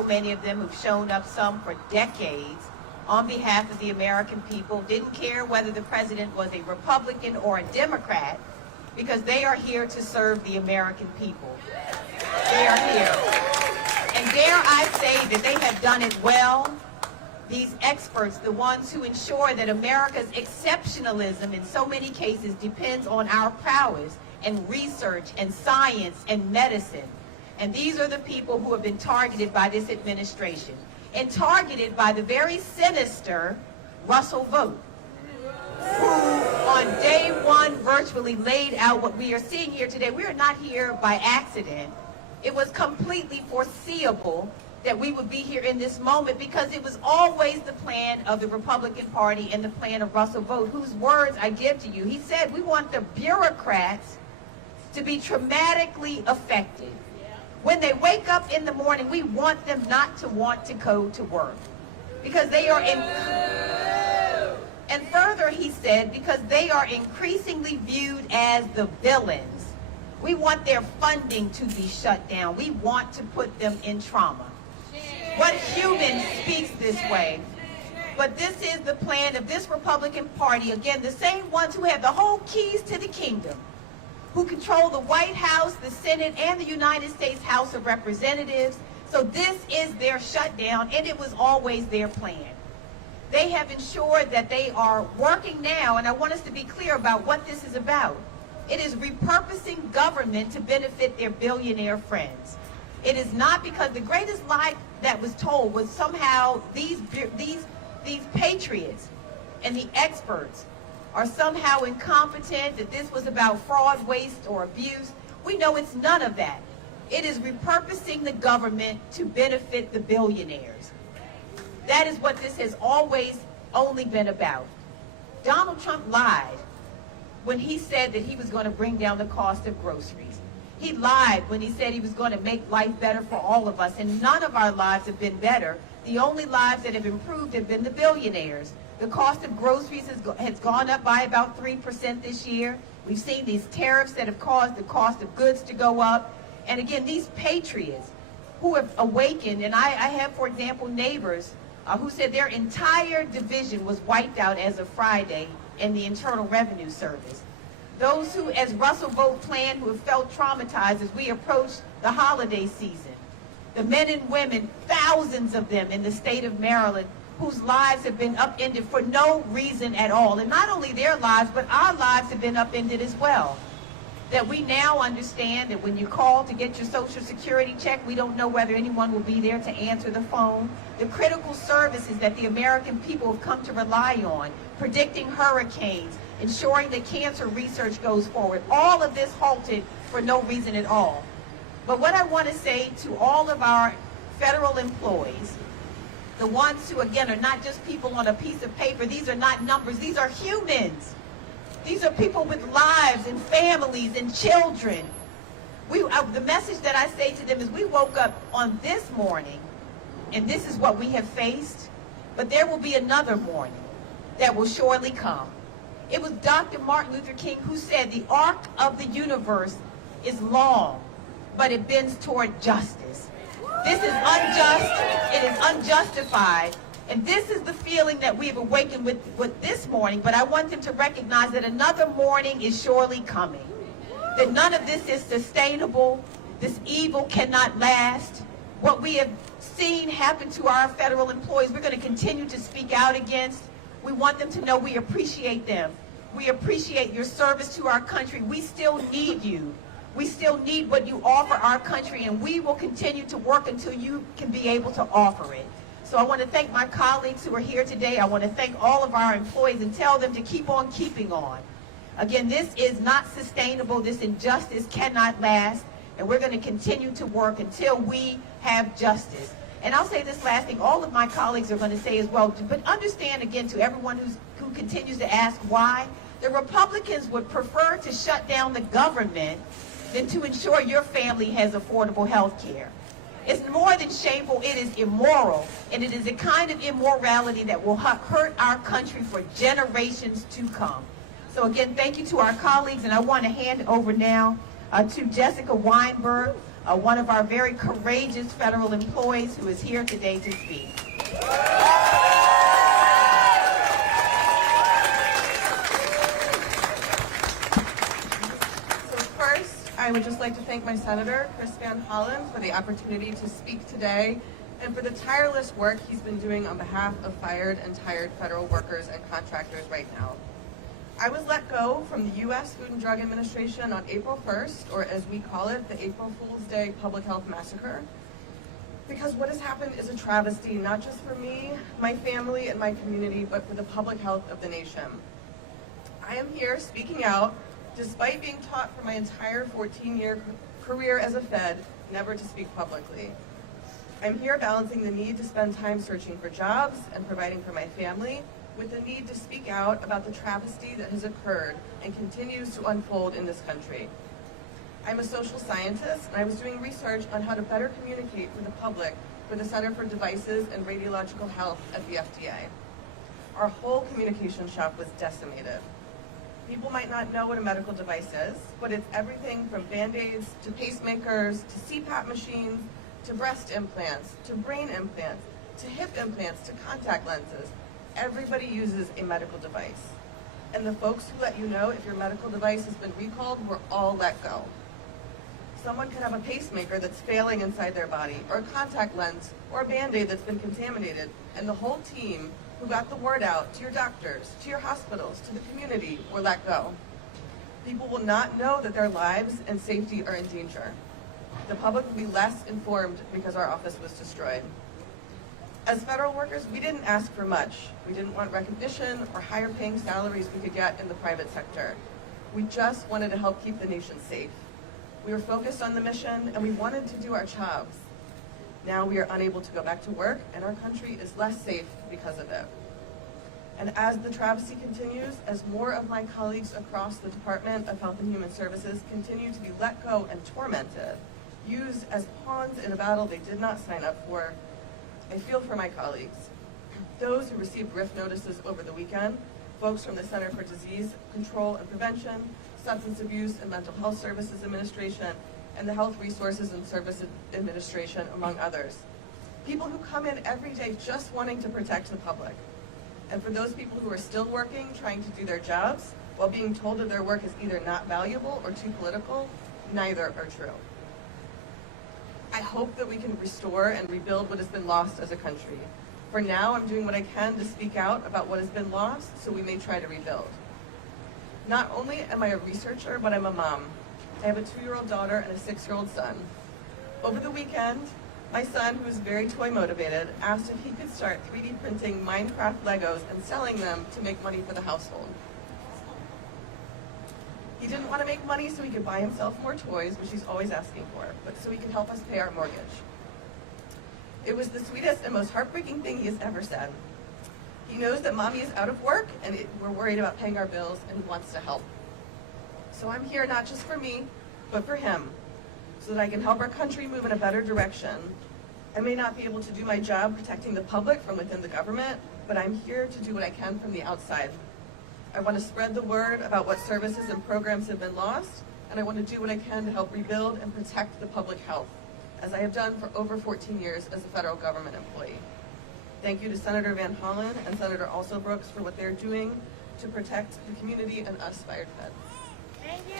so many of them who've shown up, some for decades, on behalf of the American people, didn't care whether the president was a Republican or a Democrat, because they are here to serve the American people. They are here. And dare I say that they have done it well. These experts, the ones who ensure that America's exceptionalism in so many cases depends on our prowess and research and science and medicine. And these are the people who have been targeted by this administration, and targeted by the very sinister Russell Vogt, who on day one virtually laid out what we are seeing here today. We are not here by accident. It was completely foreseeable that we would be here in this moment, because it was always the plan of the Republican Party and the plan of Russell Vogt, whose words I give to you. He said, we want the bureaucrats to be traumatically affected. When they wake up in the morning, we want them not to want to go to work, because they are and further he said, because they are increasingly viewed as the villains. We want their funding to be shut down. We want to put them in trauma. What human speaks this way? But this is the plan of this Republican Party. Again, the same ones who have the whole keys to the kingdom, who control the White House, the Senate, and the United States House of Representatives. So this is their shutdown, and it was always their plan. They have ensured that they are working now, and I want us to be clear about what this is about. It is repurposing government to benefit their billionaire friends. It is not, because the greatest lie that was told was somehow these patriots and the experts are somehow incompetent, that this was about fraud, waste, or abuse. We know it's none of that. It is repurposing the government to benefit the billionaires. That is what this has always only been about. Donald Trump lied when he said that he was going to bring down the cost of groceries. He lied when he said he was going to make life better for all of us, and none of our lives have been better. The only lives that have improved have been the billionaires. The cost of groceries has gone up by about 3% this year. We've seen these tariffs that have caused the cost of goods to go up. And again, these patriots who have awakened, and I have, for example, neighbors who said their entire division was wiped out as of Friday in the Internal Revenue Service. Those who, as Russell Vogt planned, who have felt traumatized as we approach the holiday season. The men and women, thousands of them in the state of Maryland, whose lives have been upended for no reason at all. And not only their lives, but our lives have been upended as well. That we now understand that when you call to get your Social Security check, we don't know whether anyone will be there to answer the phone. The critical services that the American people have come to rely on, predicting hurricanes, ensuring that cancer research goes forward. All of this halted for no reason at all. But what I want to say to all of our federal employees, the ones who, again, are not just people on a piece of paper, these are not numbers, these are humans. These are people with lives and families and children. The message that I say to them is, we woke up on this morning, and this is what we have faced, but there will be another morning that will surely come. It was Dr. Martin Luther King who said the arc of the universe is long, but it bends toward justice. This is unjust, it is unjustified, and this is the feeling that we have awakened with this morning, but I want them to recognize that another morning is surely coming. That none of this is sustainable, this evil cannot last. What we have seen happen to our federal employees, we're going to continue to speak out against. We want them to know we appreciate them. We appreciate your service to our country. We still need you. We still need what you offer our country, and we will continue to work until you can be able to offer it. So I want to thank my colleagues who are here today. I want to thank all of our employees and tell them to keep on keeping on. Again, this is not sustainable. This injustice cannot last, and we're going to continue to work until we have justice. And I'll say this last thing, all of my colleagues are going to say as well, but understand again, to everyone who continues to ask why, the Republicans would prefer to shut down the government than to ensure your family has affordable health care. It's more than shameful, it is immoral, and it is a kind of immorality that will hurt our country for generations to come. So again, thank you to our colleagues, and I want to hand over now to Jessica Weinberg, one of our very courageous federal employees who is here today to speak. I would just like to thank my Senator, Chris Van Hollen, for the opportunity to speak today and for the tireless work he's been doing on behalf of fired and tired federal workers and contractors right now. I was let go from the U.S. Food and Drug Administration on April 1st, or as we call it, the April Fool's Day Public Health Massacre, because what has happened is a travesty, not just for me, my family, and my community, but for the public health of the nation. I am here speaking out despite being taught for my entire 14-year career as a Fed never to speak publicly. I'm here balancing the need to spend time searching for jobs and providing for my family with the need to speak out about the travesty that has occurred and continues to unfold in this country. I'm a social scientist, and I was doing research on how to better communicate with the public for the Center for Devices and Radiological Health at the FDA. Our whole communication shop was decimated. People might not know what a medical device is, but it's everything from Band-Aids to pacemakers to CPAP machines to breast implants to brain implants to hip implants to contact lenses. Everybody uses a medical device. And the folks who let you know if your medical device has been recalled were all let go. Someone could have a pacemaker that's failing inside their body, or a contact lens, or a Band-Aid that's been contaminated, and the whole team who got the word out to your doctors, to your hospitals, to the community, were let go. People will not know that their lives and safety are in danger. The public will be less informed because our office was destroyed. As federal workers, we didn't ask for much. We didn't want recognition or higher paying salaries we could get in the private sector. We just wanted to help keep the nation safe. We were focused on the mission, and we wanted to do our jobs. Now we are unable to go back to work, and our country is less safe because of it. And as the travesty continues, as more of my colleagues across the Department of Health and Human Services continue to be let go and tormented, used as pawns in a battle they did not sign up for, I feel for my colleagues. Those who received RIF notices over the weekend, folks from the Center for Disease Control and Prevention, Substance Abuse and Mental Health Services Administration, and the Health Resources and Services Administration, among others. People who come in every day just wanting to protect the public. And for those people who are still working, trying to do their jobs, while being told that their work is either not valuable or too political, neither are true. I hope that we can restore and rebuild what has been lost as a country. For now, I'm doing what I can to speak out about what has been lost so we may try to rebuild. Not only am I a researcher, but I'm a mom. I have a 2-year-old daughter and a 6-year-old son. Over the weekend, my son, who is very toy motivated, asked if he could start 3D printing Minecraft Legos and selling them to make money for the household. He didn't want to make money so he could buy himself more toys, which he's always asking for, but so he could help us pay our mortgage. It was the sweetest and most heartbreaking thing he has ever said. He knows that mommy is out of work and we're worried about paying our bills, and he wants to help. So I'm here not just for me, but for him, so that I can help our country move in a better direction. I may not be able to do my job protecting the public from within the government, but I'm here to do what I can from the outside. I want to spread the word about what services and programs have been lost, and I want to do what I can to help rebuild and protect the public health, as I have done for over 14 years as a federal government employee. Thank you to Senator Van Hollen and Senator Alsobrooks for what they're doing to protect the community and us fired feds. Thank you.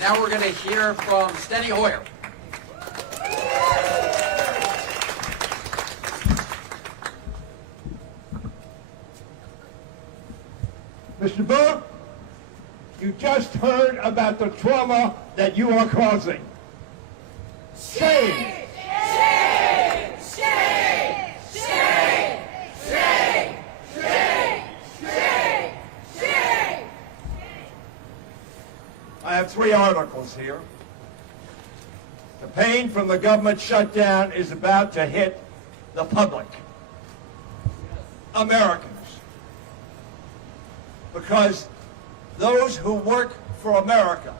Now we're going to hear from Steny Hoyer. Mr. Booth, you just heard about the trauma that you are causing. Shame! Shame! Shame! Shame! Shame! Shame! Shame! Shame! I have 3 articles here. The pain from the government shutdown is about to hit the public, Americans. Because those who work for America,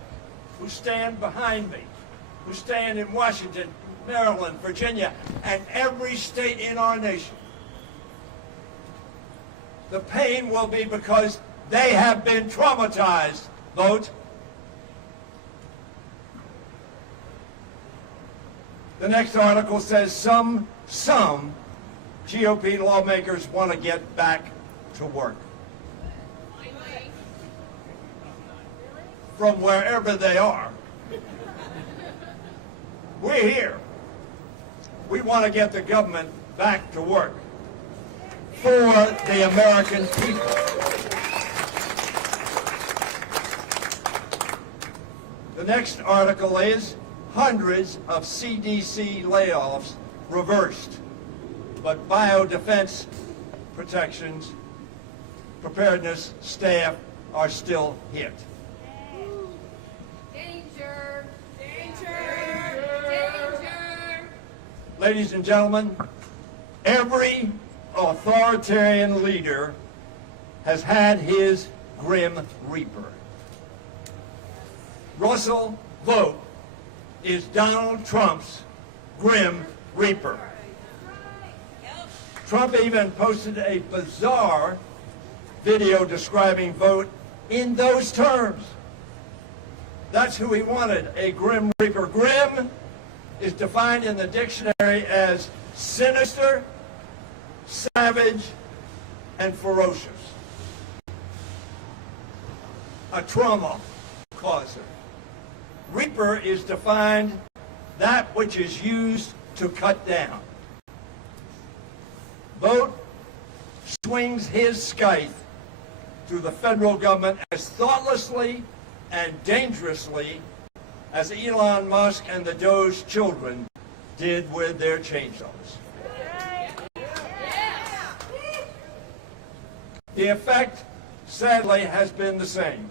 who stand behind me, who stand in Washington, Maryland, Virginia, and every state in our nation, The pain will be because they have been traumatized. Vote. The next article says some GOP lawmakers want to get back to work. From wherever they are. We're here. We want to get the government back to work for the American people. The next article is hundreds of CDC layoffs reversed, but biodefense protections, preparedness staff are still hit. Danger! Danger! Danger! Ladies and gentlemen, every authoritarian leader has had his grim reaper. Russell Vogt is Donald Trump's grim reaper. Trump even posted a bizarre video describing Vogt in those terms. That's who he wanted, a grim reaper. Grim is defined in the dictionary as sinister, savage, and ferocious. A trauma causer. Reaper is defined that which is used to cut down. Vogt swings his scythe through the federal government as thoughtlessly and dangerously as Elon Musk and the Doge children did with their chainsaws. The effect, sadly, has been the same.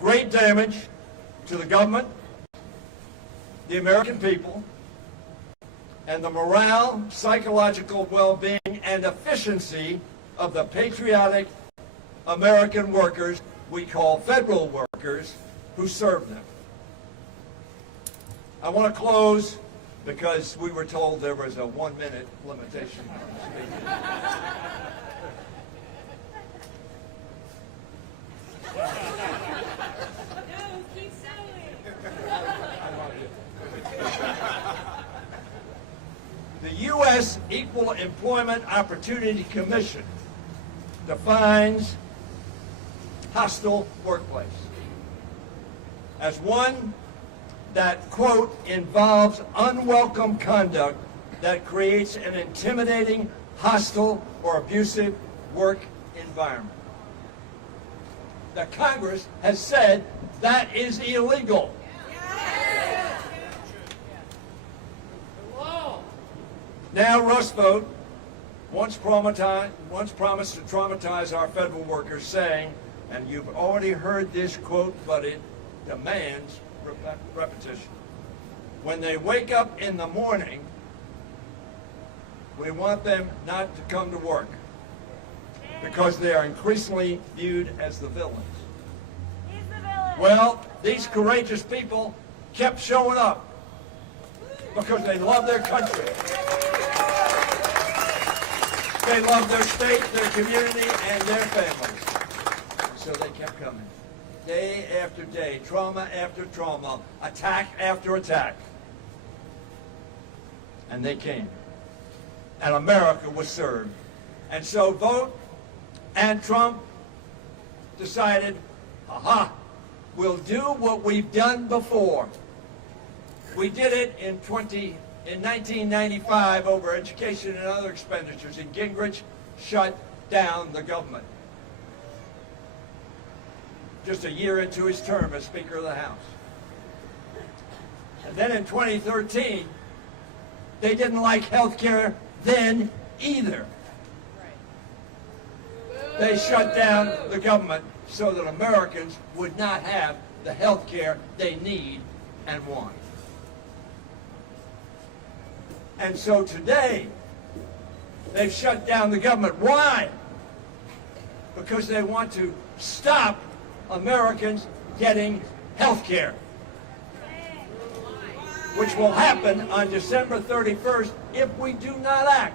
Great damage to the government, the American people, and the morale, psychological well-being, and efficiency of the patriotic American workers we call federal workers who serve them. I want to close because we were told there was a 1-minute limitation on speaking. No, keep sewing. The U.S. Equal Employment Opportunity Commission defines hostile workplace as one that, quote, involves unwelcome conduct that creates an intimidating, hostile, or abusive work environment. The Congress has said that is illegal. Now Russ Vogt once promised to traumatize our federal workers, saying, and you've already heard this quote, but it demands repetition. When they wake up in the morning, we want them not to come to work because they are increasingly viewed as the villains. He's the villain. Well, these courageous people kept showing up because they love their country. They love their state, their community, and their families. So they kept coming. Day after day, trauma after trauma, attack after attack. And they came. And America was served. And so Vogt and Trump decided, aha, we'll do what we've done before. We did it in 1995 over education and other expenditures, and Gingrich shut down the government. Just a year into his term as Speaker of the House. And then in 2013, they didn't like health care then either. They shut down the government so that Americans would not have the health care they need and want. And so today, they've shut down the government. Why? Because they want to stop Americans getting health care, which will happen on December 31st if we do not act.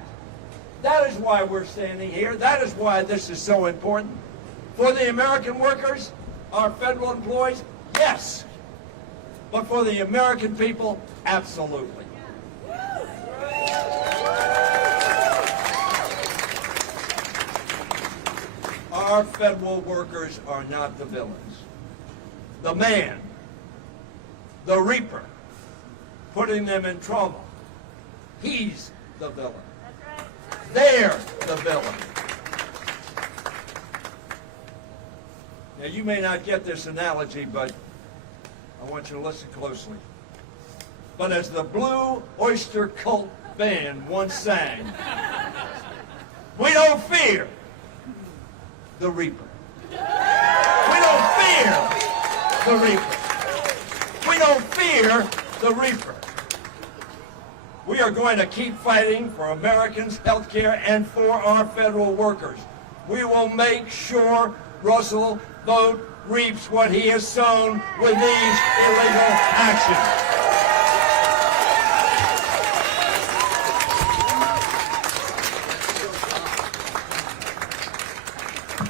That is why we're standing here. That is why this is so important. For the American workers, our federal employees, yes. But for the American people, absolutely. Our federal workers are not the villains. The man, the reaper, putting them in trouble, he's the villain. They're the villain. Now, you may not get this analogy, but I want you to listen closely. But as the Blue Oyster Cult Band once sang, we don't fear the reaper. We don't fear the reaper. We don't fear the reaper. We are going to keep fighting for Americans' health care and for our federal workers. We will make sure Russell Vogt reaps what he has sown with these illegal actions.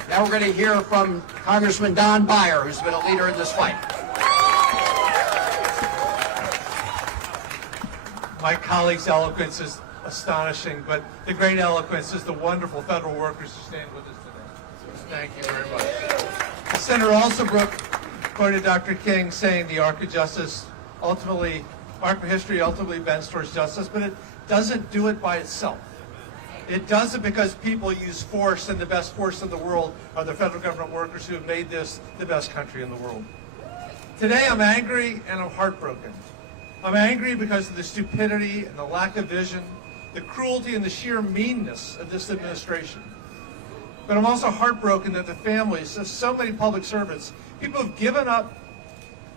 Now we're going to hear from Congressman Don Beyer, who's been a leader in this fight. My colleague's eloquence is astonishing, but the great eloquence is the wonderful federal workers who stand with us today. Thank you very much. Senator Alsabrook quoted Dr. King saying the arc of history ultimately bends towards justice, but it doesn't do it by itself. It does it because people use force, and the best force in the world are the federal government workers who have made this the best country in the world. Today I'm angry and I'm heartbroken. I'm angry because of the stupidity and the lack of vision, the cruelty and the sheer meanness of this administration. But I'm also heartbroken that the families of so many public servants, people who've given up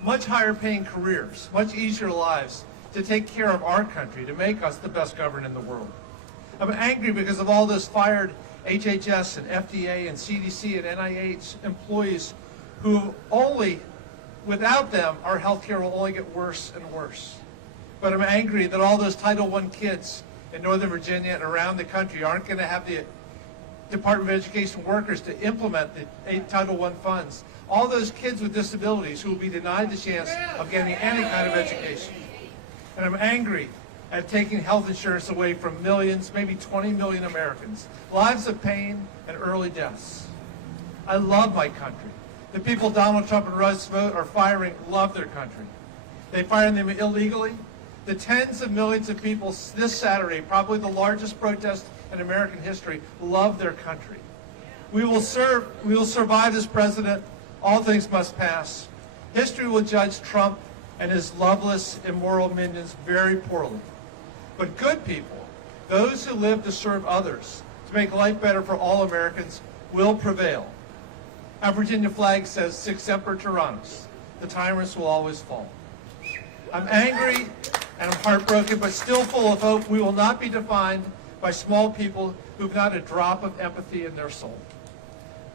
much higher paying careers, much easier lives to take care of our country, to make us the best government in the world. I'm angry because of all those fired HHS and FDA and CDC and NIH employees who without them, our health care will only get worse and worse. But I'm angry that all those Title I kids in Northern Virginia and around the country aren't going to have the Department of Education workers to implement the Title I funds. All those kids with disabilities who will be denied the chance of getting any kind of education. And I'm angry at taking health insurance away from millions, maybe 20 million Americans. Lives of pain and early deaths. I love my country. The people Donald Trump and Russ Vogt are firing love their country. They fired them illegally. The tens of millions of people this Saturday, probably the largest protest in American history, love their country. We will survive this president. All things must pass. History will judge Trump and his loveless, immoral minions very poorly. But good people, those who live to serve others, to make life better for all Americans, will prevail. Our Virginia flag says, Sic Semper Tyrannis. The tyrants will always fall. I'm angry and I'm heartbroken, but still full of hope. We will not be defined by small people who've not a drop of empathy in their soul.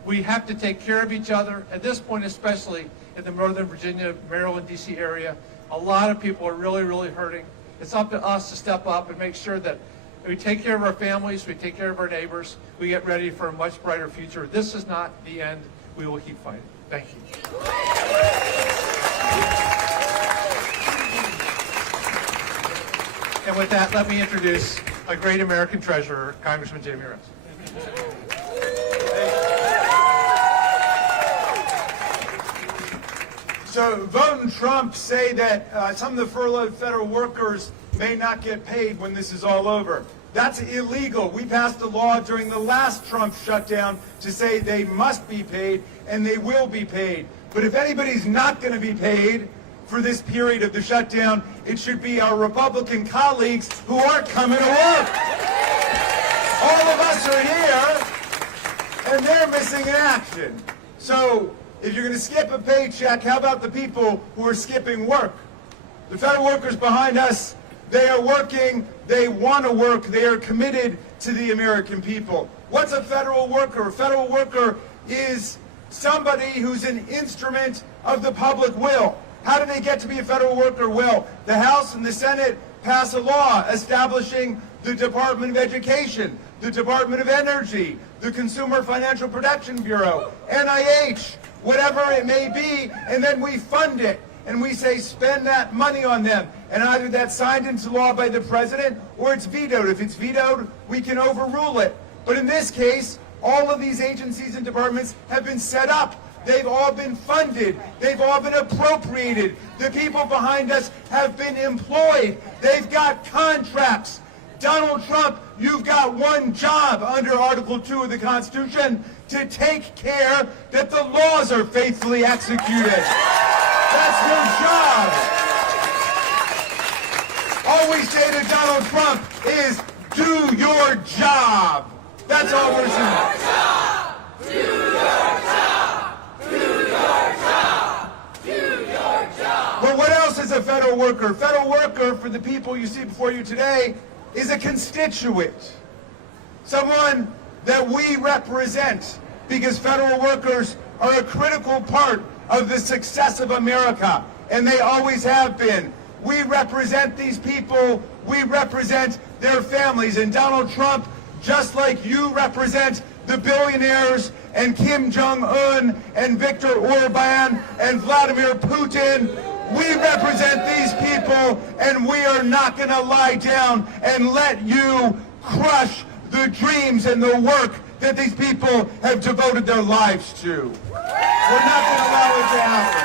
We have to take care of each other. At this point, especially in the Northern Virginia, Maryland, D.C. area, a lot of people are really, really hurting. It's up to us to step up and make sure that we take care of our families, we take care of our neighbors, we get ready for a much brighter future. This is not the end. We will keep fighting. Thank you. And with that, let me introduce a great American treasurer, Congressman Jamie Rose. So Vogt and Trump say that some of the furloughed federal workers may not get paid when this is all over. That's illegal. We passed a law during the last Trump shutdown to say they must be paid, and they will be paid. But if anybody's not going to be paid for this period of the shutdown, it should be our Republican colleagues who aren't coming to work. All of us are here, and they're missing in action. So if you're going to skip a paycheck, how about the people who are skipping work? The federal workers behind us, they are working, they want to work, they are committed to the American people. What's a federal worker? A federal worker is somebody who's an instrument of the public will. How do they get to be a federal worker? Well, the House and the Senate pass a law establishing the Department of Education. the Department of Energy, the Consumer Financial Protection Bureau, NIH, whatever it may be, and then we fund it. And we say spend that money on them. And either that's signed into law by the president or it's vetoed. If it's vetoed, we can overrule it. But in this case, all of these agencies and departments have been set up. They've all been funded. They've all been appropriated. The people behind us have been employed. They've got contracts. Donald Trump, you've got one job under Article 2 of the Constitution, to take care that the laws are faithfully executed. That's your job. All we say to Donald Trump is, do your job. That's all we're saying. Do your job! Do your job! Do your job! But what else is a federal worker? Federal worker, for the people you see before you today, is a constituent. Someone that we represent, because federal workers are a critical part of the success of America, and they always have been. We represent these people, we represent their families, and Donald Trump, just like you represent the billionaires and Kim Jong-un and Viktor Orban and Vladimir Putin, we represent these people, and we are not going to lie down and let you crush the dreams and the work that these people have devoted their lives to. We're not going to allow it to happen.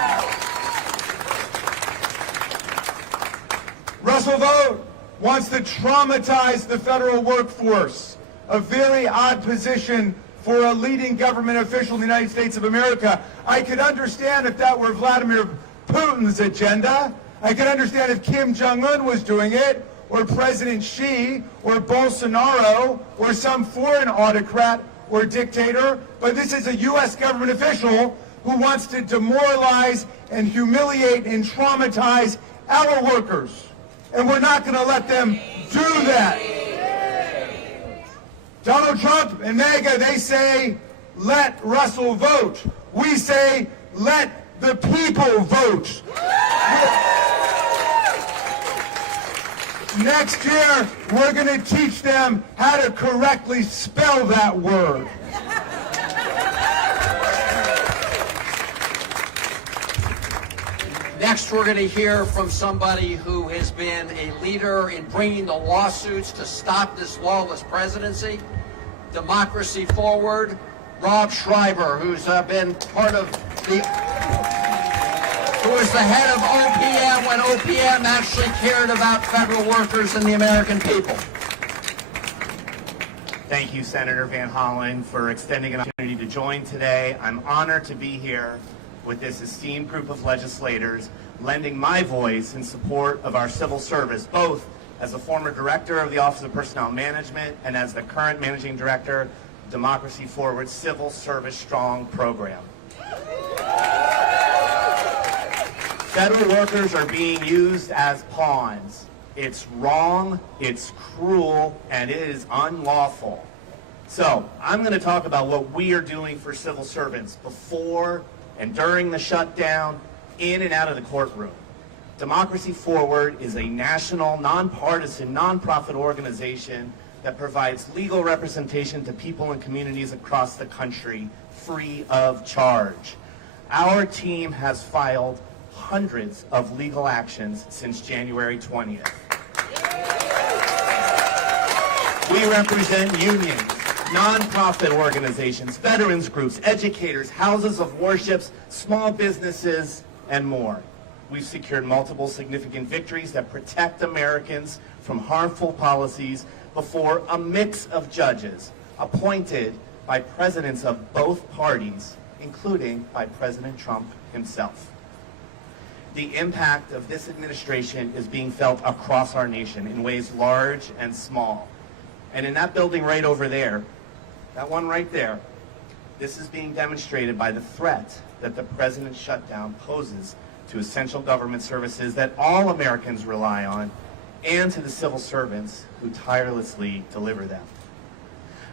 Russell Vought wants to traumatize the federal workforce, a very odd position for a leading government official in the United States of America. I could understand if that were Vladimir Putin's agenda. I could understand if Kim Jong-un was doing it, or President Xi, or Bolsonaro, or some foreign autocrat or dictator, but this is a U.S. government official who wants to demoralize and humiliate and traumatize our workers. And we're not going to let them do that. Donald Trump and MAGA, they say, let Russell vote. We say, let the people vote. Next year, we're going to teach them how to correctly spell that word. Next, we're going to hear from somebody who has been a leader in bringing the lawsuits to stop this lawless presidency. Democracy Forward, Rob Schreiber, who's been part of the... who was the head of OPM when OPM actually cared about federal workers and the American people. Thank you, Senator Van Hollen, for extending an opportunity to join today. I'm honored to be here with this esteemed group of legislators, lending my voice in support of our civil service, both as a former director of the Office of Personnel Management and as the current managing director of Democracy Forward's Civil Service Strong program. Federal workers are being used as pawns. It's wrong, it's cruel, and it is unlawful. So I'm going to talk about what we are doing for civil servants before and during the shutdown, in and out of the courtroom. Democracy Forward is a national, nonpartisan, nonprofit organization that provides legal representation to people and communities across the country free of charge. Our team has filed hundreds of legal actions since January 20th. We represent unions, nonprofit organizations, veterans groups, educators, houses of worships, small businesses, and more. We've secured multiple significant victories that protect Americans from harmful policies before a mix of judges appointed by presidents of both parties, including by President Trump himself. The impact of this administration is being felt across our nation in ways large and small. And in that building right over there, that one right there, this is being demonstrated by the threat that the president's shutdown poses to essential government services that all Americans rely on, and to the civil servants who tirelessly deliver them.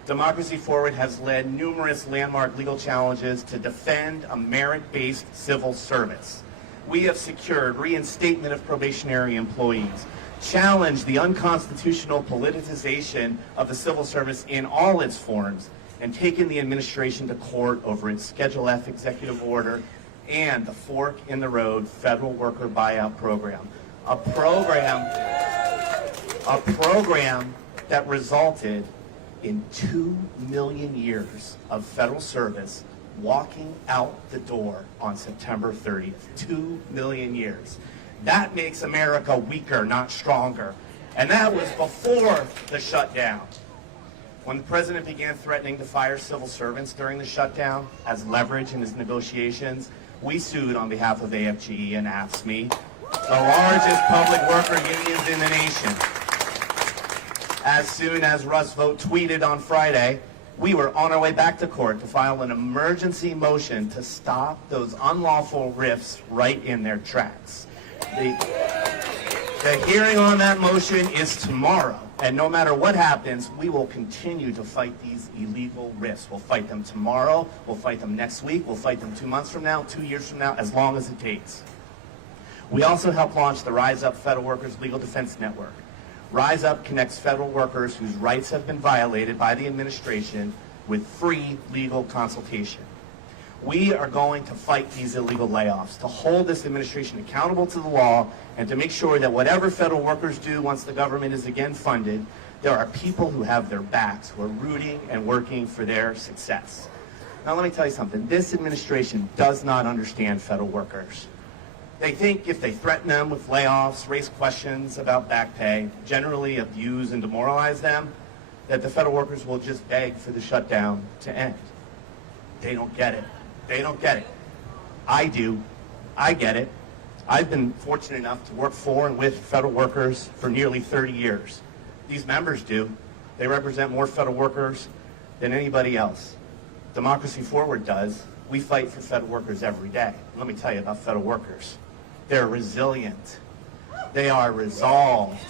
Democracy Forward has led numerous landmark legal challenges to defend a merit-based civil service. We have secured reinstatement of probationary employees, challenged the unconstitutional politicization of the civil service in all its forms, and taken the administration to court over its Schedule F executive order and the fork in the road federal worker buyout program. A program that resulted in 2 million years of federal service walking out the door on September 30th. 2 million years. That makes America weaker, not stronger. And that was before the shutdown. When the president began threatening to fire civil servants during the shutdown as leverage in his negotiations, we sued on behalf of AFGE and AFSCME, the largest public worker unions in the nation. As soon as Russ Vought tweeted on Friday, we were on our way back to court to file an emergency motion to stop those unlawful rifts right in their tracks. The hearing on that motion is tomorrow, and no matter what happens, we will continue to fight these illegal rifts. We'll fight them tomorrow, we'll fight them next week, we'll fight them 2 months from now, 2 years from now, as long as it takes. We also helped launch the Rise Up Federal Workers Legal Defense Network. Rise Up connects federal workers whose rights have been violated by the administration with free legal consultation. We are going to fight these illegal layoffs, to hold this administration accountable to the law, and to make sure that whatever federal workers do once the government is again funded, there are people who have their backs, who are rooting and working for their success. Now let me tell you something. This administration does not understand federal workers. They think if they threaten them with layoffs, raise questions about back pay, generally abuse and demoralize them, that the federal workers will just beg for the shutdown to end. They don't get it. They don't get it. I do. I get it. I've been fortunate enough to work for and with federal workers for nearly 30 years. These members do. They represent more federal workers than anybody else. Democracy Forward does. We fight for federal workers every day. Let me tell you about federal workers. They're resilient. They are resolved.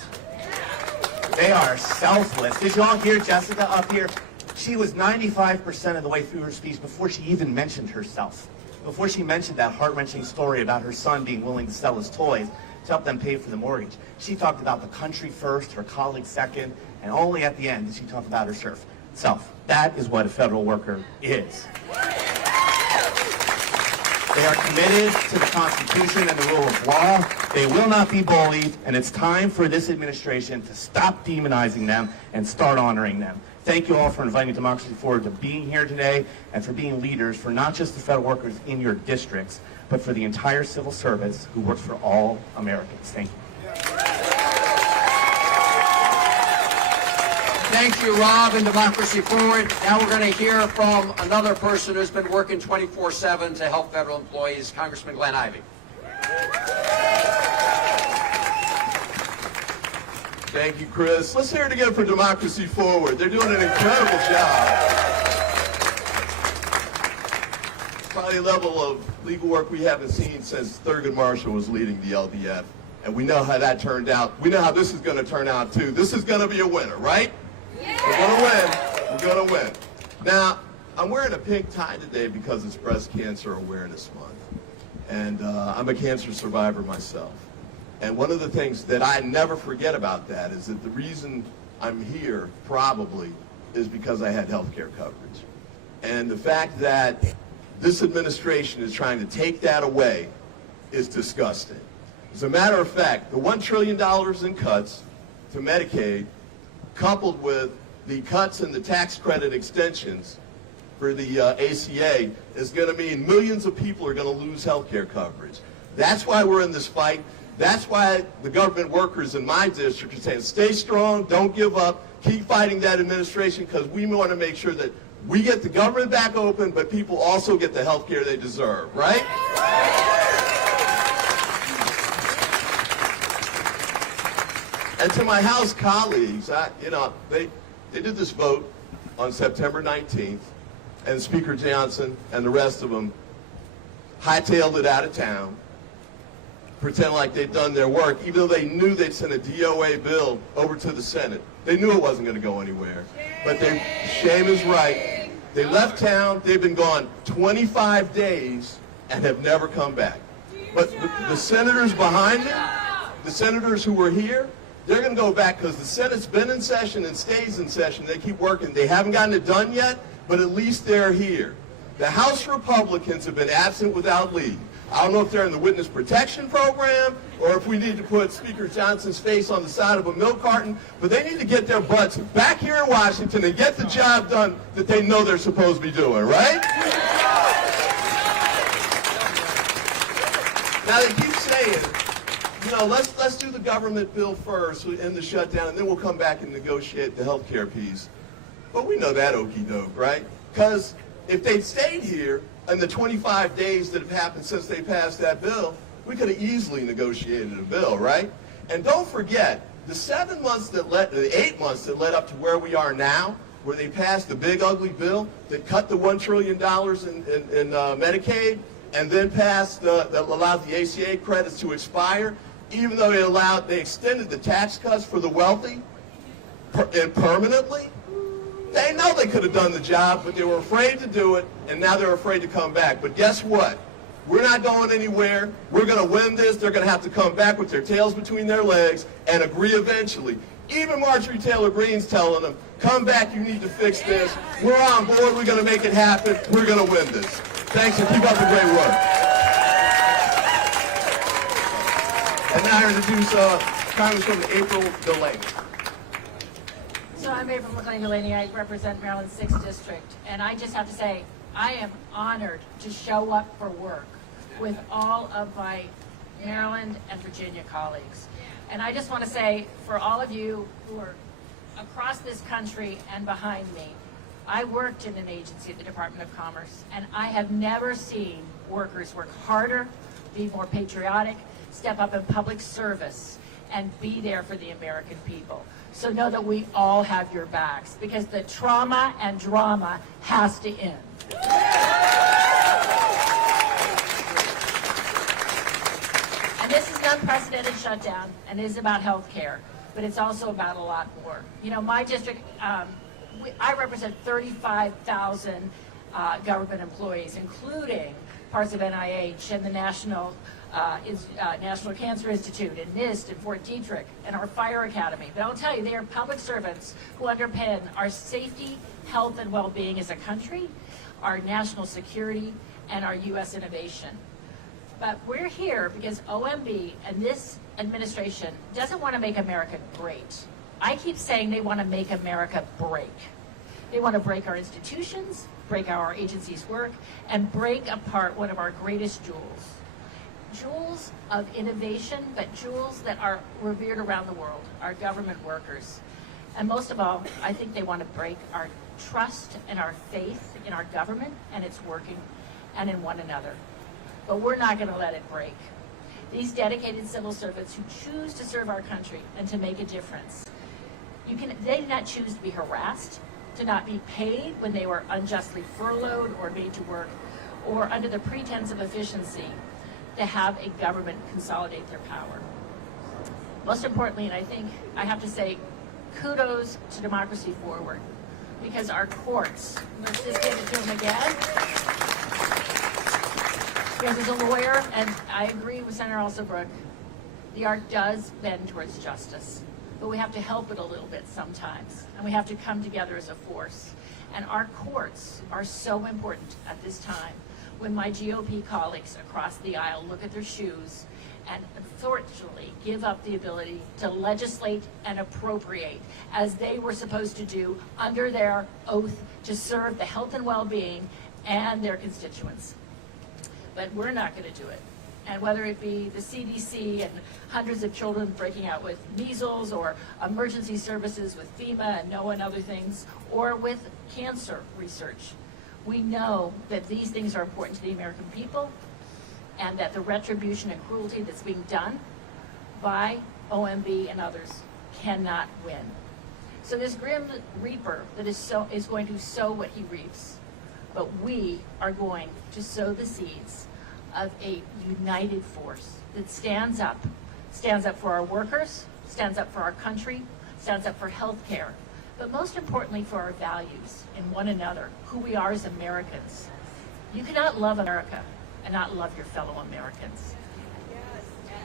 They are selfless. Did you all hear Jessica up here? She was 95% of the way through her speech before she even mentioned herself. Before she mentioned that heart-wrenching story about her son being willing to sell his toys to help them pay for the mortgage. She talked about the country first, her colleagues second, and only at the end did she talk about herself. That is what a federal worker is. They are committed to the Constitution and the rule of law. They will not be bullied, and it's time for this administration to stop demonizing them and start honoring them. Thank you all for inviting Democracy Forward to being here today and for being leaders for not just the federal workers in your districts, but for the entire civil service who works for all Americans. Thank you. Thank you, Rob, and Democracy Forward. Now we're going to hear from another person who's been working 24/7 to help federal employees, Congressman Glenn Ivey. Thank you, Chris. Let's hear it again for Democracy Forward. They're doing an incredible job. Probably a level of legal work we haven't seen since Thurgood Marshall was leading the LDF. And we know how that turned out. We know how this is going to turn out, too. This is going to be a winner, right? Yeah. We're going to win. We're going to win. Now, I'm wearing a pink tie today because it's Breast Cancer Awareness Month. And I'm a cancer survivor myself. And one of the things that I never forget about that is that the reason I'm here, probably, is because I had health care coverage. And the fact that this administration is trying to take that away is disgusting. As a matter of fact, the $1 trillion in cuts to Medicaid, coupled with the cuts in the tax credit extensions for the ACA, is going to mean millions of people are going to lose health care coverage. That's why we're in this fight. That's why the government workers in my district are saying, stay strong, don't give up, keep fighting that administration, because we want to make sure that we get the government back open, but people also get the health care they deserve, right? And to my House colleagues, they did this vote on September 19th, and Speaker Johnson and the rest of them hightailed it out of town, pretend like they'd done their work, even though they knew they'd sent a DOA bill over to the Senate. They knew it wasn't going to go anywhere. But shame is right. They left town. They've been gone 25 days and have never come back. But the senators behind them, the senators who were here, They're going to go back because the Senate's been in session and stays in session. They keep working. They haven't gotten it done yet, but at least they're here. The House Republicans have been absent without leave. I don't know if they're in the witness protection program or if we need to put Speaker Johnson's face on the side of a milk carton, but they need to get their butts back here in Washington and get the job done that they know they're supposed to be doing, right? Now they keep saying, you know, let's do the government bill first and the shutdown, and then we'll come back and negotiate the health care piece. But we know that okie doke, right? Because if they'd stayed here in the 25 days that have happened since they passed that bill, we could have easily negotiated a bill, right? And don't forget, the 8 months that led up to where we are now, where they passed the big ugly bill that cut the $1 trillion in Medicaid, and then passed that allowed the ACA credits to expire, even though they extended the tax cuts for the wealthy and permanently. They know they could have done the job, but they were afraid to do it, and now they're afraid to come back. But guess what? We're not going anywhere. We're going to win this. They're going to have to come back with their tails between their legs and agree eventually. Even Marjorie Taylor Greene's telling them, come back, you need to fix this. We're on board. We're going to make it happen. We're going to win this. Thanks, and keep up the great work. And now I introduce Congresswoman April Delaney. So I'm April McLean-Delaney. I represent Maryland's 6th District. And I just have to say, I am honored to show up for work with all of my Maryland and Virginia colleagues. And I just want to say, for all of you who are across this country and behind me, I worked in an agency at the Department of Commerce, and I have never seen workers work harder, be more patriotic, step up in public service, and be there for the American people. So know that we all have your backs, because the trauma and drama has to end. And this is an unprecedented shutdown, and it is about health care, but it's also about a lot more. You know, my district, I represent 35,000 government employees, including parts of NIH and the National Cancer Institute and NIST and Fort Detrick and our Fire Academy. But I'll tell you, they are public servants who underpin our safety, health, and well-being as a country, our national security, and our U.S. innovation. But we're here because OMB and this administration doesn't want to make America great. I keep saying they want to make America break. They want to break our institutions, break how our agencies work, and break apart one of our greatest jewels. Jewels of innovation, but jewels that are revered around the world, our government workers. And most of all, I think they want to break our trust and our faith in our government and its working and in one another. But we're not going to let it break. These dedicated civil servants who choose to serve our country and to make a difference, they did not choose to be harassed, to not be paid when they were unjustly furloughed or made to work, or under the pretense of efficiency, to have a government consolidate their power. Most importantly, and I think I have to say, kudos to Democracy Forward, because our courts, let's just give it to them again, because as a lawyer, and I agree with Senator Alsobrook, the arc does bend towards justice, but we have to help it a little bit sometimes, and we have to come together as a force. And our courts are so important at this time, when my GOP colleagues across the aisle look at their shoes and unfortunately give up the ability to legislate and appropriate as they were supposed to do under their oath to serve the health and well-being and their constituents. But we're not going to do it. And whether it be the CDC and hundreds of children breaking out with measles, or emergency services with FEMA and NOAA and other things, or with cancer research, we know that these things are important to the American people, and that the retribution and cruelty that's being done by OMB and others cannot win. So this grim reaper that is going to sow what he reaps, but we are going to sow the seeds of a united force that stands up for our workers, stands up for our country, stands up for health care, but most importantly for our values in one another, who we are as Americans. You cannot love America and not love your fellow Americans.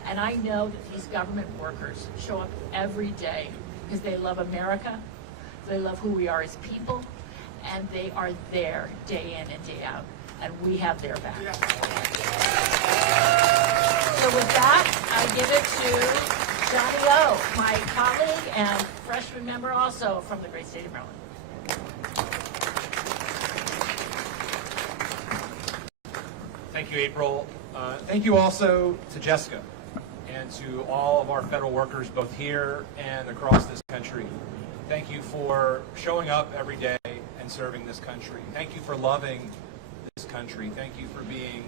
And I know that these government workers show up every day because they love America, they love who we are as people, and they are there day in and day out, and we have their back. Yeah. So with that, I give it to Johnny O, my colleague and freshman member also from the great state of Maryland. Thank you, April. Thank you also to Jessica and to all of our federal workers, both here and across this country. Thank you for showing up every day and serving this country. Thank you for loving this country. Thank you for being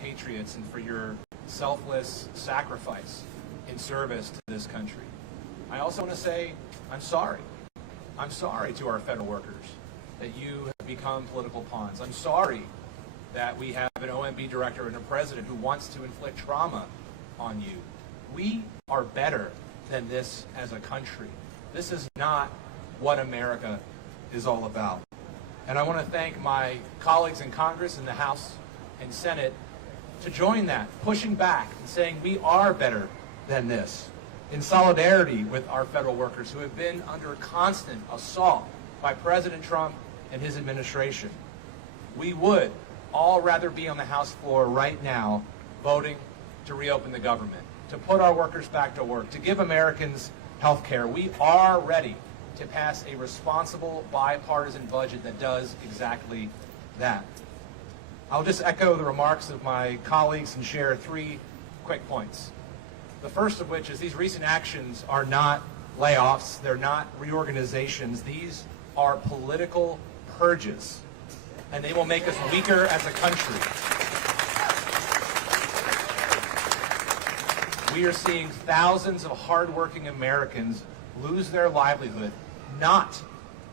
patriots and for your selfless sacrifice in service to this country. I also want to say I'm sorry. I'm sorry to our federal workers that you have become political pawns. I'm sorry that we have an OMB director and a president who wants to inflict trauma on you. We are better than this as a country. This is not what America is all about. And I want to thank my colleagues in Congress, in the House and Senate, to join that, pushing back and saying we are better than this, in solidarity with our federal workers who have been under constant assault by President Trump and his administration. We would all rather be on the House floor right now voting to reopen the government, to put our workers back to work, to give Americans health care. We are ready to pass a responsible bipartisan budget that does exactly that. I'll just echo the remarks of my colleagues and share 3 quick points. The first of which is these recent actions are not layoffs, they're not reorganizations, these are political purges, and they will make us weaker as a country. We are seeing thousands of hardworking Americans lose their livelihood, not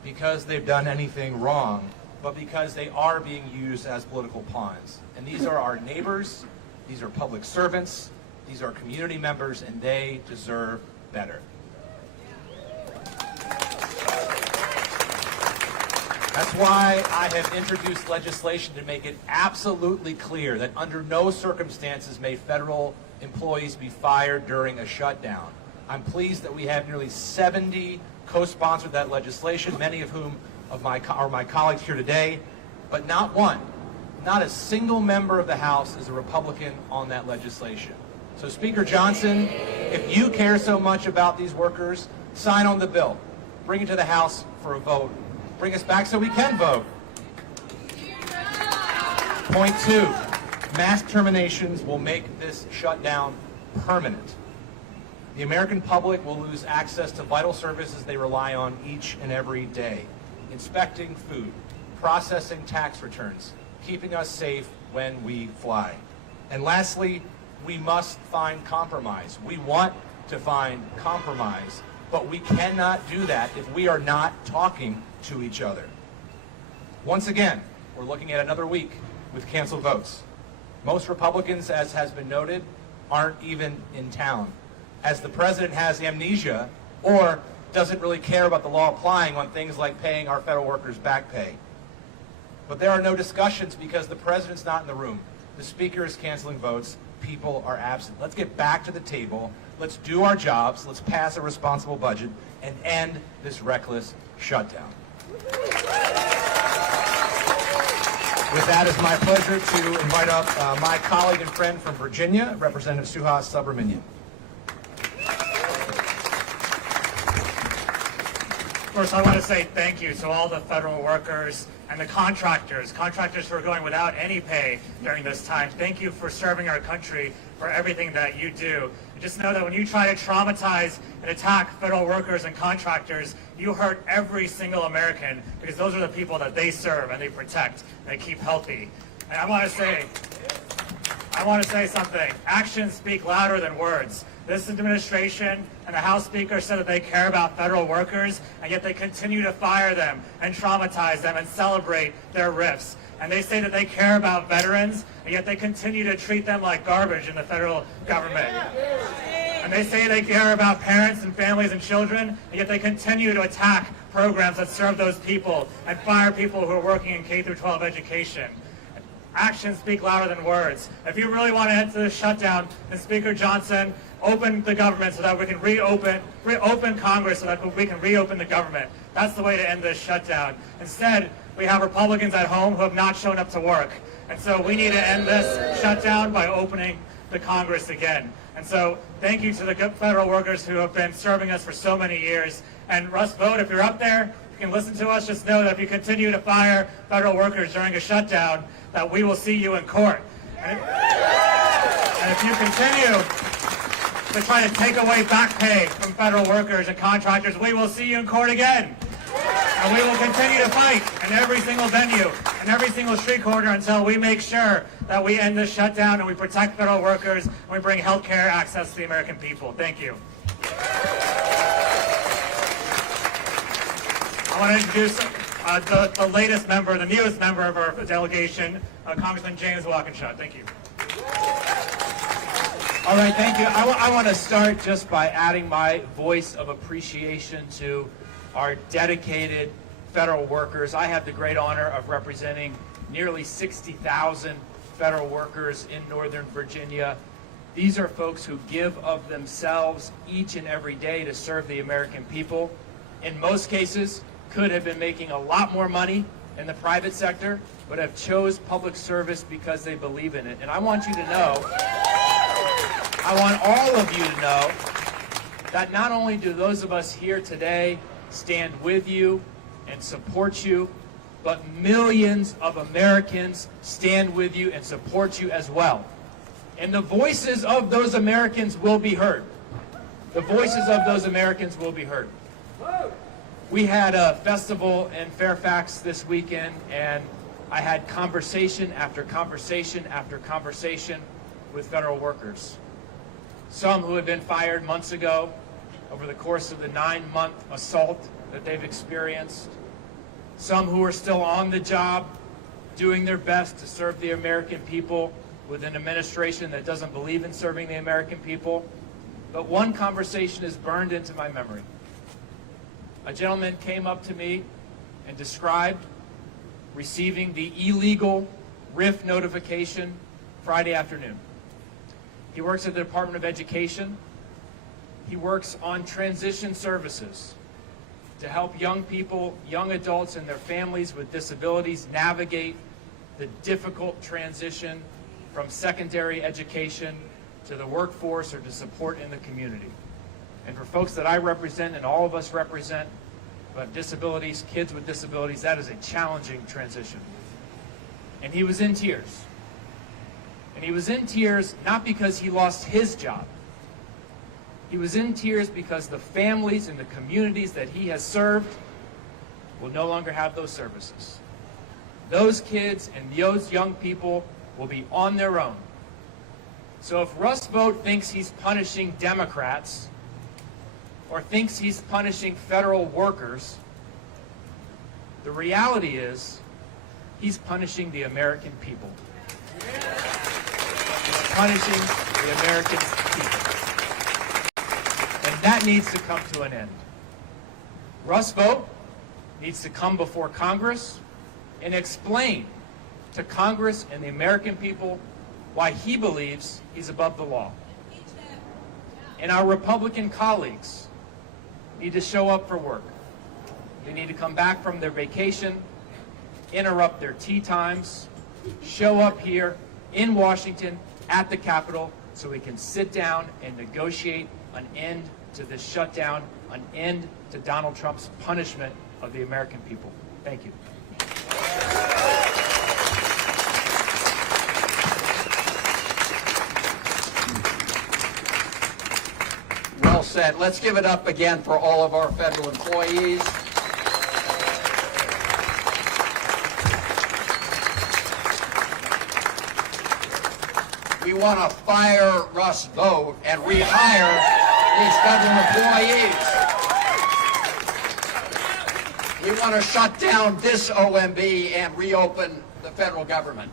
because they've done anything wrong, but because they are being used as political pawns. And these are our neighbors, these are public servants, these are community members, and they deserve better. That's why I have introduced legislation to make it absolutely clear that under no circumstances may federal employees be fired during a shutdown. I'm pleased that we have nearly 70 co-sponsored that legislation, many of whom are my colleagues here today, but not one, not a single member of the House is a Republican on that legislation. So Speaker Johnson, if you care so much about these workers, sign on the bill, bring it to the House for a vote, bring us back so we can vote. Point 2, mass terminations will make this shutdown permanent. The American public will lose access to vital services they rely on each and every day. Inspecting food, processing tax returns, keeping us safe when we fly. And lastly, we must find compromise. We want to find compromise, but we cannot do that if we are not talking to each other. Once again, we're looking at another week with canceled votes. Most Republicans, as has been noted, aren't even in town, as the president has amnesia or doesn't really care about the law applying on things like paying our federal workers back pay. But there are no discussions because the president's not in the room. The speaker is canceling votes. People are absent. Let's get back to the table. Let's do our jobs. Let's pass a responsible budget and end this reckless shutdown. With that, it's my pleasure to invite up my colleague and friend from Virginia, Representative Suhas Subramanian. First, I want to say thank you to all the federal workers and the contractors who are going without any pay during this time. Thank you for serving our country, for everything that you do. And just know that when you try to traumatize and attack federal workers and contractors, you hurt every single American, because those are the people that they serve and they protect and they keep healthy. And I want to say something. Actions speak louder than words. This administration and the House Speaker said that they care about federal workers, and yet they continue to fire them and traumatize them and celebrate their rifts. And they say that they care about veterans, and yet they continue to treat them like garbage in the federal government. And they say they care about parents and families and children, and yet they continue to attack programs that serve those people and fire people who are working in K-12 education. actions speak louder than words. If you really want to end this shutdown, then Speaker Johnson, open the government so that we can reopen Congress so that we can reopen the government. That's the way to end this shutdown. Instead, we have Republicans at home who have not shown up to work. And so we need to end this shutdown by opening the Congress again. And so thank you to the federal workers who have been serving us for so many years. And Russ Vought, if you're up there, you can listen to us. Just know that if you continue to fire federal workers during a shutdown, that we will see you in court. And if you continue to try to take away back pay from federal workers and contractors, we will see you in court again. And we will continue to fight in every single venue, in every single street corner until we make sure that we end this shutdown and we protect federal workers and we bring health care access to the American people. Thank you. I want to introduce the latest member, the newest member of our delegation, Congressman James Walkinshaw. Thank you. All right, thank you. I want to start just by adding my voice of appreciation to our dedicated federal workers. I have the great honor of representing nearly 60,000 federal workers in Northern Virginia. These are folks who give of themselves each and every day to serve the American people. In most cases, could have been making a lot more money in the private sector, but have chose public service because they believe in it. And I want you to know, I want all of you to know that not only do those of us here today stand with you and support you, but millions of Americans stand with you and support you as well. And the voices of those Americans will be heard. The voices of those Americans will be heard. We had a festival in Fairfax this weekend, and I had conversation after conversation after conversation with federal workers. Some who had been fired months ago over the course of the 9-month assault that they've experienced. Some who are still on the job, doing their best to serve the American people with an administration that doesn't believe in serving the American people. But one conversation is burned into my memory. A gentleman came up to me and described receiving the illegal RIF notification Friday afternoon. He works at the Department of Education. He works on transition services to help young people, young adults and their families with disabilities navigate the difficult transition from secondary education to the workforce or to support in the community. And for folks that I represent and all of us represent who have disabilities, kids with disabilities, that is a challenging transition. And he was in tears. And he was in tears not because he lost his job. He was in tears because the families and the communities that he has served will no longer have those services. Those kids and those young people will be on their own. So if Russ Vought thinks he's punishing Democrats or thinks he's punishing federal workers, the reality is he's punishing the American people. He's punishing the American people. And that needs to come to an end. Russ Vought needs to come before Congress and explain to Congress and the American people why he believes he's above the law. And our Republican colleagues need to show up for work. They need to come back from their vacation, interrupt their tea times, show up here in Washington at the Capitol so we can sit down and negotiate an end to this shutdown, an end to Donald Trump's punishment of the American people. Thank you. Well said. Let's give it up again for all of our federal employees. We want to fire Russ Vought and rehire these federal employees. We want to shut down this OMB and reopen the federal government.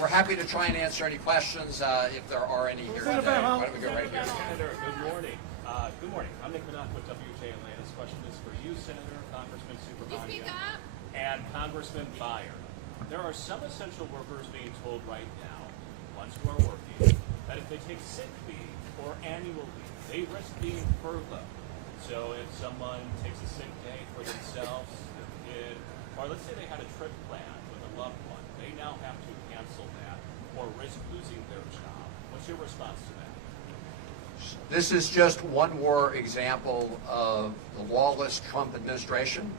We're happy to try and answer any questions if there are any here today. Why don't we go right here? Senator, good morning. Good morning. I'm Nick Minot with WJ Atlanta. This question is for you, Senator, Congressman Superbonio, and Congressman Byer. There are some essential workers being told right now, ones who are working, that if they take sick leave or annual leave, they risk being furloughed. So if someone takes a sick day for themselves, their kid, or let's say they had a trip planned with a loved one, they now have to cancel that or risk losing their job. What's your response to that? This is just one more example of the lawless Trump administration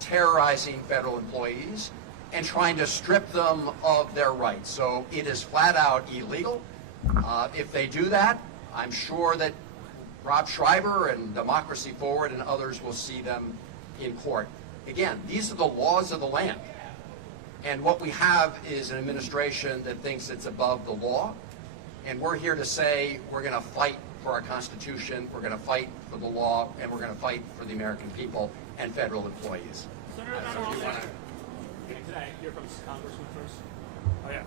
terrorizing federal employees and trying to strip them of their rights. So it is flat out illegal. If they do that, I'm sure that Rob Schreiber and Democracy Forward and others will see them in court. Again, these are the laws of the land. And what we have is an administration that thinks it's above the law. And we're here to say we're going to fight for our Constitution, we're going to fight for the law, and we're going to fight for the American people and federal employees. Senator Van Hollen, can I hear from Congressman first? Oh yeah.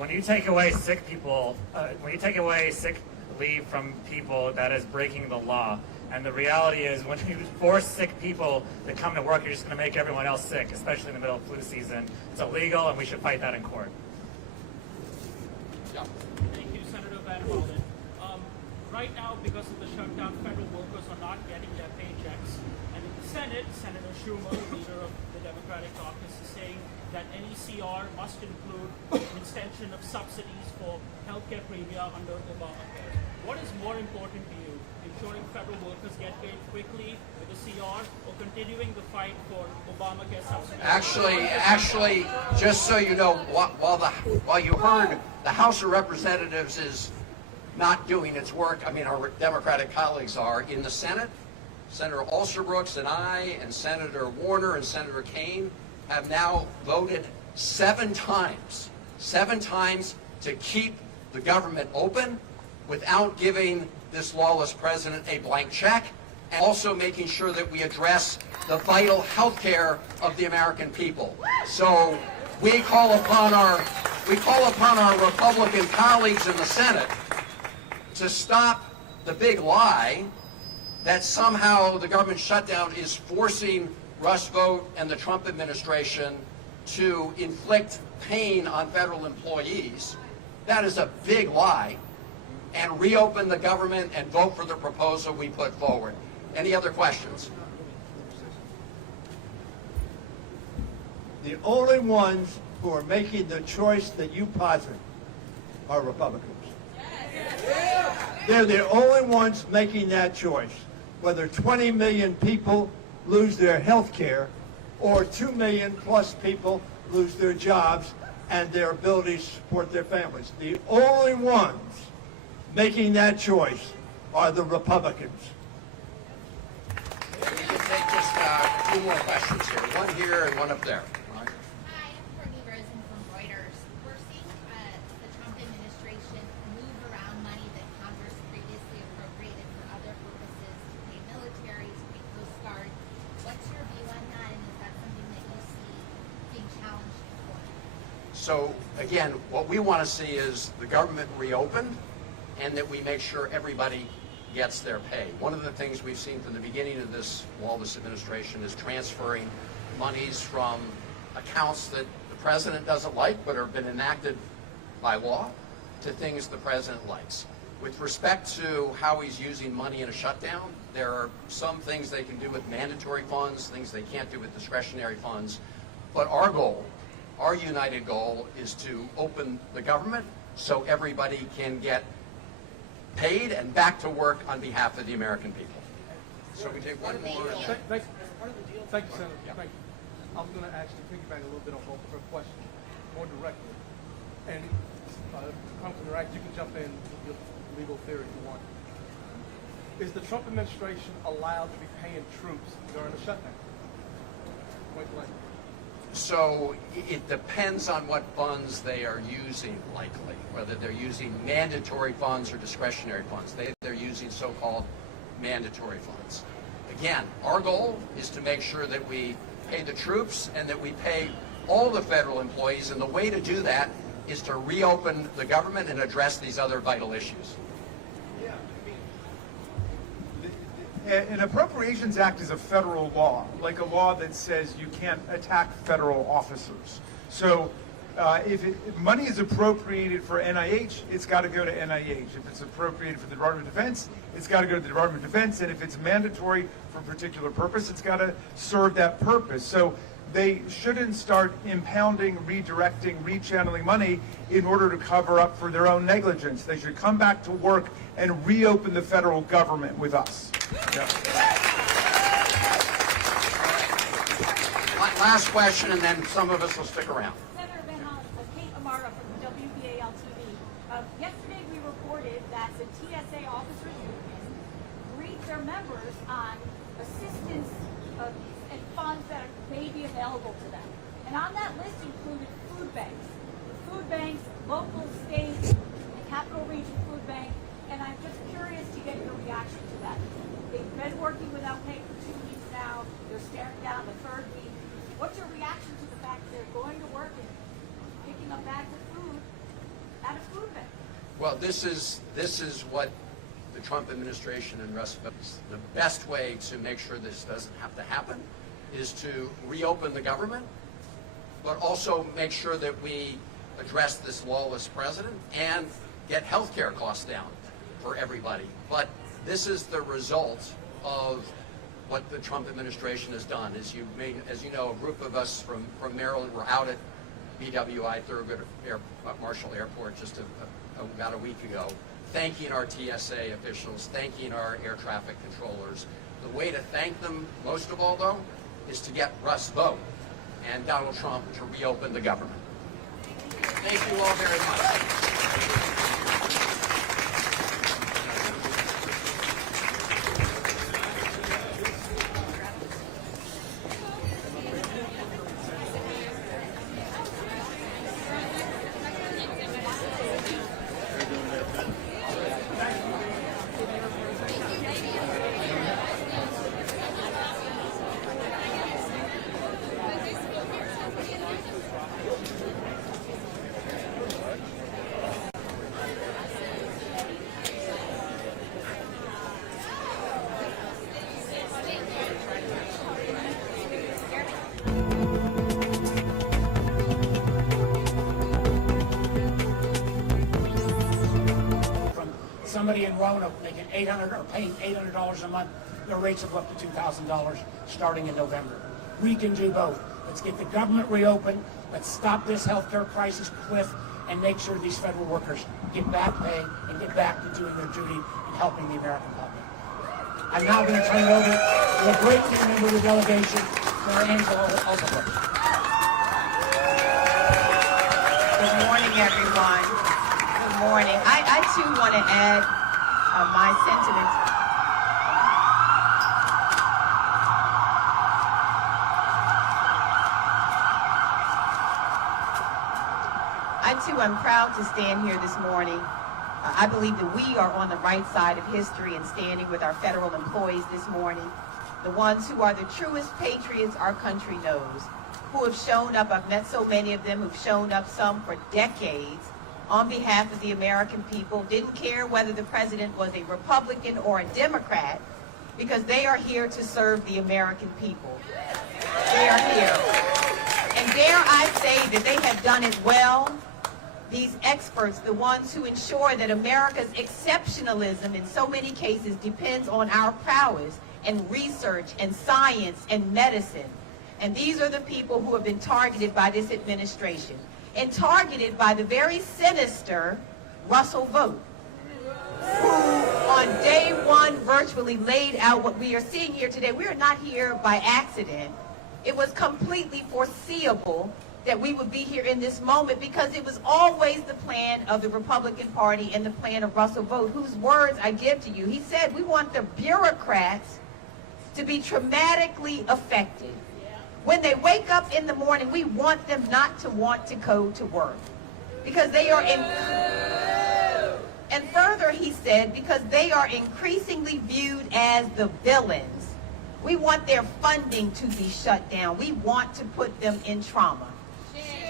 When you take away sick people, when you take away sick leave from people, that is breaking the law. And the reality is, when you force sick people to come to work, you're just going to make everyone else sick, especially in the middle of flu season. It's illegal, and we should fight that in court. Yeah. Thank you, Senator Van Hollen. Right now, because of the shutdown, federal workers are not getting their paychecks. And in the Senate, Senator Schumer, leader of the Democratic caucus, is saying that any CR must include an extension of subsidies for healthcare premium under Obamacare. What is more important to you, ensuring federal workers get paid quickly with a CR or continuing the fight for Obamacare subsidies? Actually, just so you know, while you heard the House of Representatives is not doing its work, I mean our Democratic colleagues are, in the Senate, Senator Alsobrooks and I and Senator Warner and Senator Kaine have now voted 7 times to keep the government open without giving this lawless president a blank check, and also making sure that we address the vital health care of the American people. So we call upon our Republican colleagues in the Senate to stop the big lie that somehow the government shutdown is forcing Russ Vought and the Trump administration to inflict pain on federal employees. That is a big lie. And reopen the government and vote for the proposal we put forward. Any other questions? The only ones who are making the choice that you posit are Republicans. They're the only ones making that choice. Whether 20 million people lose their health care or 2 million plus people lose their jobs and their ability to support their families. The only ones making that choice are the Republicans. We can take just 2 more questions here. One here and one up there. Hi, I'm Courtney Rosen from Reuters. We're seeing the Trump administration move around money that Congress previously appropriated for other purposes to pay military, to pay Coast Guard. What's your view on that, and is that something that you see being challenged in court? So again, what we want to see is the government reopened and that we make sure everybody gets their pay. One of the things we've seen from the beginning of this lawless administration is transferring monies from accounts that the president doesn't like but have been enacted by law to things the president likes. With respect to how he's using money in a shutdown, there are some things they can do with mandatory funds, things they can't do with discretionary funds. But our goal, our united goal, is to open the government so everybody can get paid and back to work on behalf of the American people. So we take one more. Thank you, Senator. Thank you. I was going to actually piggyback a little bit on both her questions more directly. And Congressman Wright, you can jump in with your legal theory if you want. Is the Trump administration allowed to be paying troops during the shutdown? Point blank. So it depends on what funds they are using, likely, whether they're using mandatory funds or discretionary funds. They're using so-called mandatory funds. Again, our goal is to make sure that we pay the troops and that we pay all the federal employees, and the way to do that is to reopen the government and address these other vital issues. Yeah, I mean, An Appropriations Act is a federal law, like a law that says you can't attack federal officers. So if money is appropriated for NIH, it's got to go to NIH. If it's appropriated for the Department of Defense, it's got to go to the Department of Defense. And if it's mandatory for a particular purpose, it's got to serve that purpose. So they shouldn't start impounding, redirecting, rechanneling money in order to cover up for their own negligence. They should come back to work and reopen the federal government with us. Yeah. Last question, and then some of us will stick around. Senator Van Hollen, Kate Amara from WBAL TV. Yesterday we reported that the TSA officers union briefed their members on assistance and funds that may be available to them. And on that list included food banks. Food banks, local, state, and capital region food bank. And I'm just curious to get your reaction to that. They've been working without pay for 2 weeks now. They're staring down the third week. What's your reaction to the fact that they're going to work and picking up bags of food at a food bank? Well, this is what the Trump administration and rest of us, the best way to make sure this doesn't have to happen is to reopen the government, but also make sure that we address this lawless president and get health care costs down for everybody. But this is the result of what the Trump administration has done. As you know, a group of us from Maryland were out at BWI Thurgood Marshall Airport just about a week ago, thanking our TSA officials, thanking our air traffic controllers. The way to thank them, most of all, though, is to get Russ' vote and Donald Trump to reopen the government. Thank you all very much. Somebody in Roanoke making $800 or paying $800 a month, their rates have up to $2,000 starting in November. We can do both. Let's get the government reopened. Let's stop this healthcare crisis cliff and make sure these federal workers get back pay and get back to doing their duty and helping the American public. I'm now going to turn it over to a great member of the delegation, Senator Angela Ossoff. Good morning, everyone. Good morning. I too want to add my sentiments. I too am proud to stand here this morning. I believe that we are on the right side of history and standing with our federal employees this morning, the ones who are the truest patriots our country knows, who have shown up. I've met so many of them who've shown up, some for decades, on behalf of the American people, didn't care whether the president was a Republican or a Democrat, because they are here to serve the American people. They are here. And dare I say that they have done it well. These experts, the ones who ensure that America's exceptionalism in so many cases depends on our prowess and research and science and medicine. And these are the people who have been targeted by this administration, and targeted by the very sinister Russell Vogt, who on day one virtually laid out what we are seeing here today. We are not here by accident. It was completely foreseeable that we would be here in this moment, because it was always the plan of the Republican Party and the plan of Russell Vogt, whose words I give to you. He said, we want the bureaucrats to be traumatically affected. When they wake up in the morning, we want them not to want to go to work, because they are and further, he said, because they are increasingly viewed as the villains. We want their funding to be shut down. We want to put them in trauma.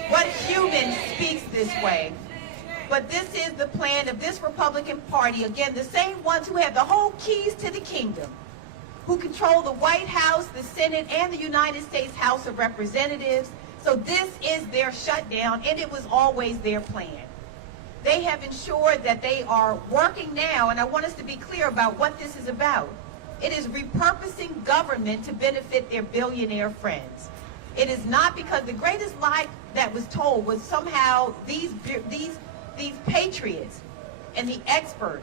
What human speaks this way? But this is the plan of this Republican Party. Again, the same ones who have the whole keys to the kingdom, who control the White House, the Senate, and the United States House of Representatives. So this is their shutdown, and it was always their plan. They have ensured that they are working now, and I want us to be clear about what this is about. It is repurposing government to benefit their billionaire friends. It is not because the greatest lie that was told was somehow these patriots and the experts